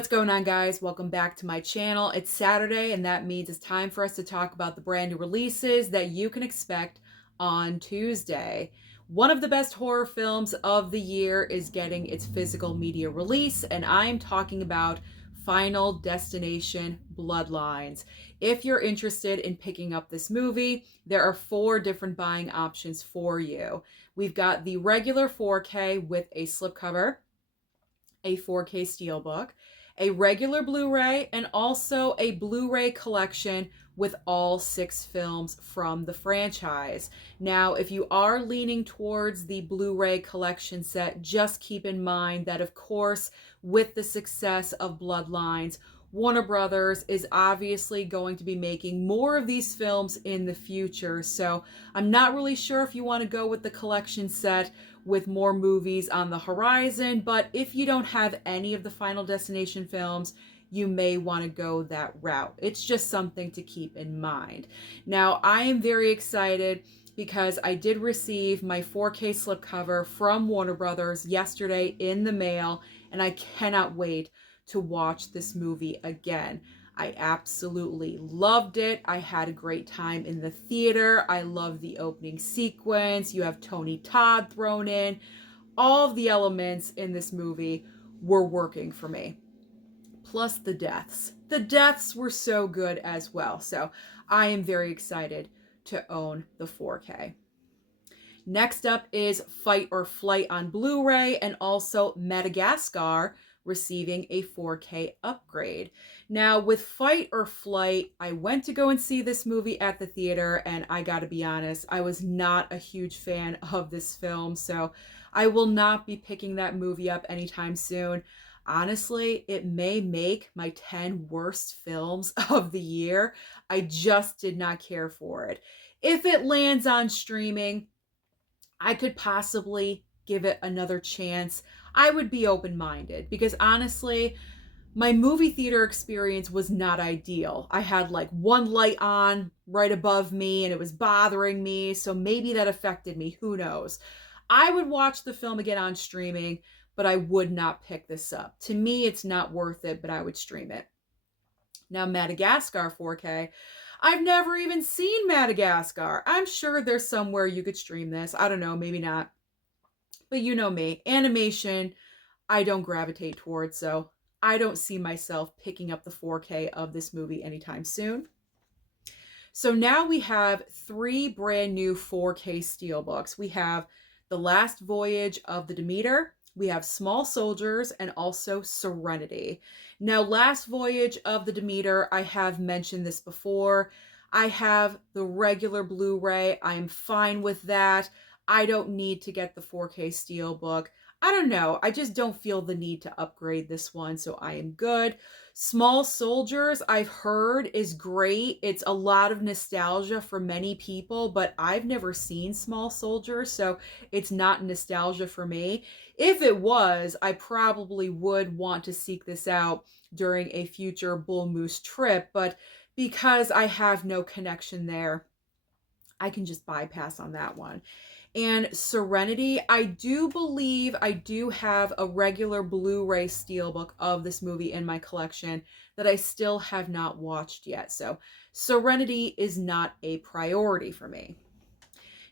What's going on, guys? Welcome back to my channel. It's Saturday, and that means it's time for us to talk about the brand new releases that you can expect on Tuesday. One of the best horror films of the year is getting its physical media release, and I am talking about Final Destination Bloodlines. If you're interested in picking up this movie, there are 4 different buying options for you. We've got the regular 4K with a slipcover, a 4K steelbook, a regular Blu-ray, and also a Blu-ray collection with all 6 films from the franchise. Now, if you are leaning towards the Blu-ray collection set, just keep in mind that, of course, with the success of Bloodlines, Warner Brothers is obviously going to be making more of these films in the future. So I'm not really sure if you want to go with the collection set with more movies on the horizon, but if you don't have any of the Final Destination films, you may want to go that route. It's just something to keep in mind. Now, I am very excited because I did receive my 4K slipcover from Warner Brothers yesterday in the mail, and I cannot wait to watch this movie again. I absolutely loved it. I had a great time in the theater. I love the opening sequence. You have Tony Todd thrown in. All of the elements in this movie were working for me. Plus the deaths. The deaths were so good as well. So I am very excited to own the 4K. Next up is Fight or Flight on Blu-ray, and also Madagascar receiving a 4K upgrade. Now, with Fight or Flight, I went to go and see this movie at the theater, and I gotta be honest, I was not a huge fan of this film, so I will not be picking that movie up anytime soon. Honestly, it may make my 10 worst films of the year. I just did not care for it. If it lands on streaming, I could possibly give it another chance. I would be open-minded because honestly, my movie theater experience was not ideal. I had like one light on right above me and it was bothering me, so maybe that affected me. Who knows? I would watch the film again on streaming, but I would not pick this up. To me, it's not worth it, but I would stream it. Now, Madagascar 4K. I've never even seen Madagascar. I'm sure there's somewhere you could stream this. I don't know, maybe not. But you know me, animation, I don't gravitate towards, so I don't see myself picking up the 4K of this movie anytime soon. So now we have 3 brand new 4K steelbooks. We have The Last Voyage of the Demeter, we have Small Soldiers, and also Serenity. Now, Last Voyage of the Demeter, I have mentioned this before. I have the regular Blu-ray. I'm fine with that. I don't need to get the 4K steelbook. I don't know. I just don't feel the need to upgrade this one, so I am good. Small Soldiers, I've heard, is great. It's a lot of nostalgia for many people, but I've never seen Small Soldiers, so it's not nostalgia for me. If it was, I probably would want to seek this out during a future Bull Moose trip, but because I have no connection there, I can just bypass on that one. And Serenity, I do believe I do have a regular Blu-ray steelbook of this movie in my collection that I still have not watched yet. So Serenity is not a priority for me.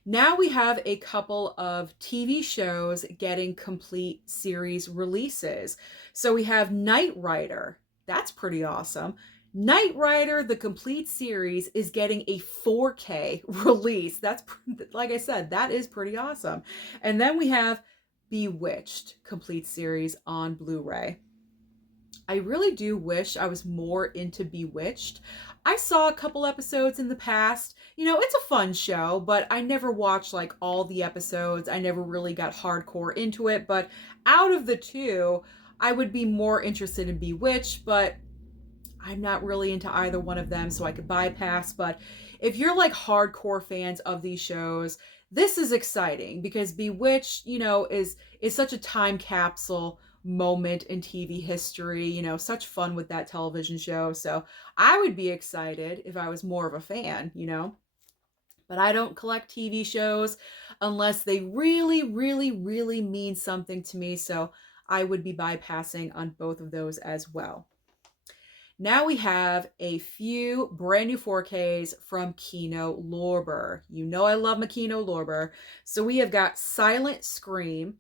Now we have a couple of TV shows getting complete series releases. So we have Knight Rider. That's pretty awesome. Knight Rider, the complete series, is getting a 4K release. That's, like I said, that is pretty awesome. And then we have Bewitched complete series on Blu-ray. I really do wish I was more into Bewitched. I saw a couple episodes in the past. You know, it's a fun show, but I never watched like all the episodes. I never really got hardcore into it. But out of the 2, I would be more interested in Bewitched, but I'm not really into either one of them, so I could bypass. But if you're like hardcore fans of these shows, this is exciting because Bewitched, you know, is such a time capsule moment in TV history, you know, such fun with that television show. So I would be excited if I was more of a fan, you know. But I don't collect TV shows unless they really, really, really mean something to me. So I would be bypassing on both of those as well. Now we have a few brand new 4Ks from Kino Lorber. You know I love my Kino Lorber. So we have got Silent Scream,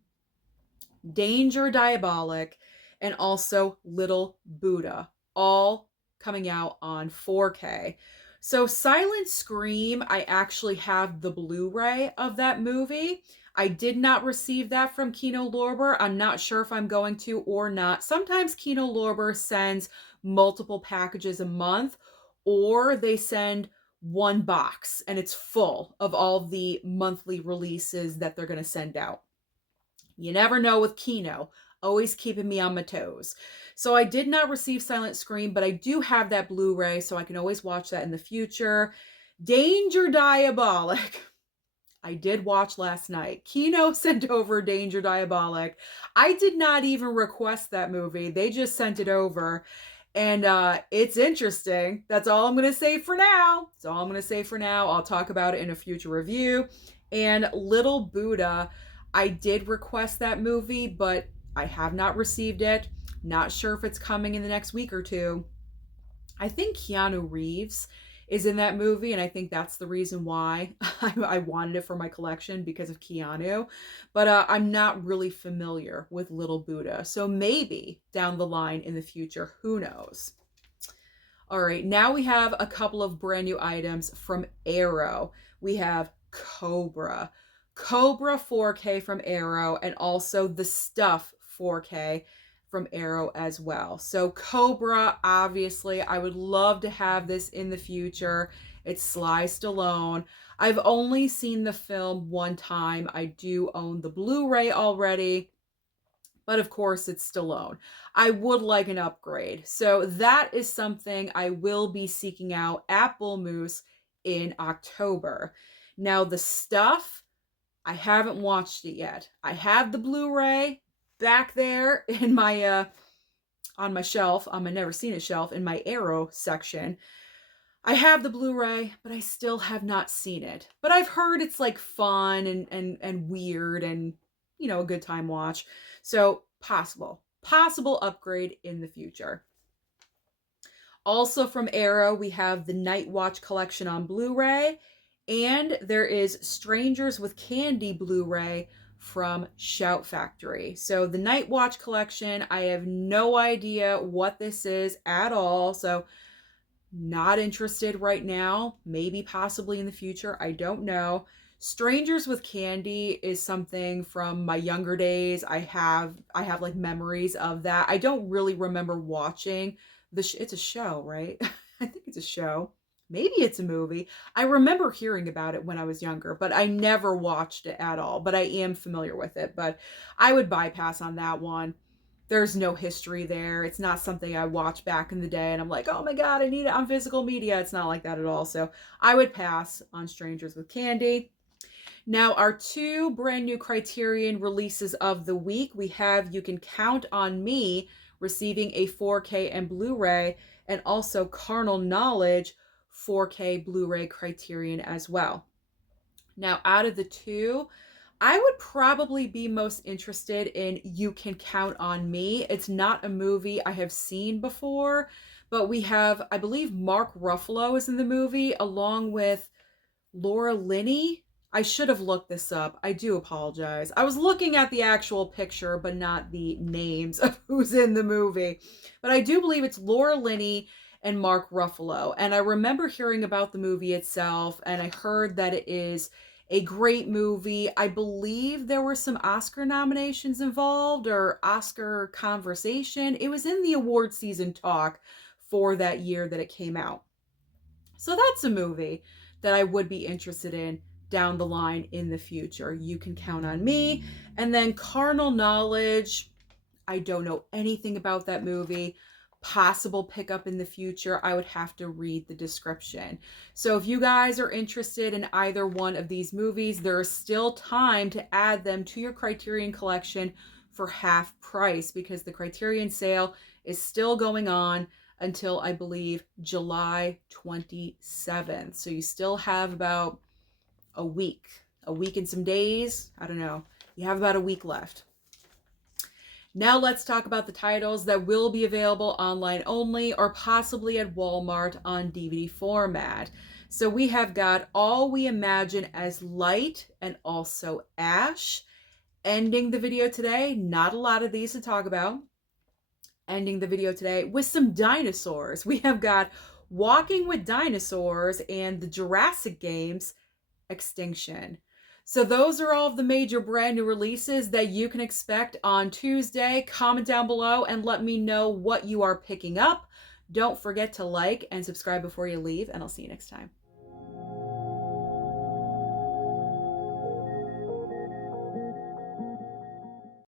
Danger Diabolik, and also Little Buddha, all coming out on 4K. So Silent Scream, I actually have the Blu-ray of that movie. I did not receive that from Kino Lorber. I'm not sure if I'm going to or not. Sometimes Kino Lorber sends multiple packages a month, or they send one box and it's full of all the monthly releases that they're going to send out. You never know with Kino, always keeping me on my toes. So I did not receive Silent Scream, but I do have that Blu-ray, so I can always watch that in the future. Danger Diabolik. I did watch last night. Kino sent over Danger Diabolik. I did not even request that movie. They just sent it over. And it's interesting. That's all I'm going to say for now. That's all I'm going to say for now. I'll talk about it in a future review. And Little Buddha, I did request that movie, but I have not received it. Not sure if it's coming in the next week or two. I think Keanu Reeves is in that movie, and I think that's the reason why I wanted it for my collection, because of Keanu. But I'm not really familiar with Little Buddha, so maybe down the line in the future, who knows? All right, now we have a couple of brand new items from Arrow. We have Cobra 4K from Arrow, and also The Stuff 4K from Arrow as well. So Cobra, obviously, I would love to have this in the future. It's Sly Stallone. I've only seen the film one time. I do own the Blu-ray already, but of course it's Stallone. I would like an upgrade. So that is something I will be seeking out at Bull Moose in October. Now The Stuff, I haven't watched it yet. I have the Blu-ray back there in my on my shelf, on my never seen it shelf in my Arrow section. I have the Blu-ray, but I still have not seen it. But I've heard it's like fun and weird and, you know, a good time watch. So possible upgrade in the future. Also from Arrow, we have the Nightwatch Collection on Blu-ray, and there is Strangers with Candy Blu-ray from Shout Factory. So the Nightwatch Collection, I have no idea what this is at all, so not interested right now. Maybe possibly in the future, I don't know. Strangers with Candy is something from my younger days. I have like memories of that. I don't really remember watching it's a show, right? I think it's a show. Maybe it's a movie. I remember hearing about it when I was younger, but I never watched it at all. But I am familiar with it. But I would bypass on that one. There's no history there. It's not something I watched back in the day and I'm like, oh my God, I need it on physical media. It's not like that at all. So I would pass on Strangers with Candy. Now, our two brand new Criterion releases of the week, we have You Can Count on Me receiving a 4K and Blu-ray, and also Carnal Knowledge 4K Blu-ray Criterion as well. Now, out of the two, I would probably be most interested in You Can Count on Me. It's not a movie I have seen before, but we have, I believe Mark Ruffalo is in the movie, along with Laura Linney. I should have looked this up. I do apologize. I was looking at the actual picture, but not the names of who's in the movie. But I do believe it's Laura Linney and Mark Ruffalo. And I remember hearing about the movie itself, and I heard that it is a great movie. I believe there were some Oscar nominations involved, or Oscar conversation. It was in the award season talk for that year that it came out. So that's a movie that I would be interested in down the line in the future. You Can Count on Me. And then Carnal Knowledge, I don't know anything about that movie. Possible pickup in the future. I would have to read the description. So if you guys are interested in either one of these movies, there is still time to add them to your Criterion collection for half price, because the Criterion sale is still going on until, I believe, July 27th. So you still have about a week and some days. I don't know. You have about a week left. Now let's talk about the titles that will be available online only or possibly at Walmart on DVD format. So we have got All We Imagine as Light and also Ash. Ending the video today, not a lot of these to talk about. Ending the video today with some dinosaurs. We have got Walking with Dinosaurs and the Jurassic games, Extinction. So those are all of the major brand new releases that you can expect on Tuesday. Comment down below and let me know what you are picking up. Don't forget to like and subscribe before you leave, and I'll see you next time.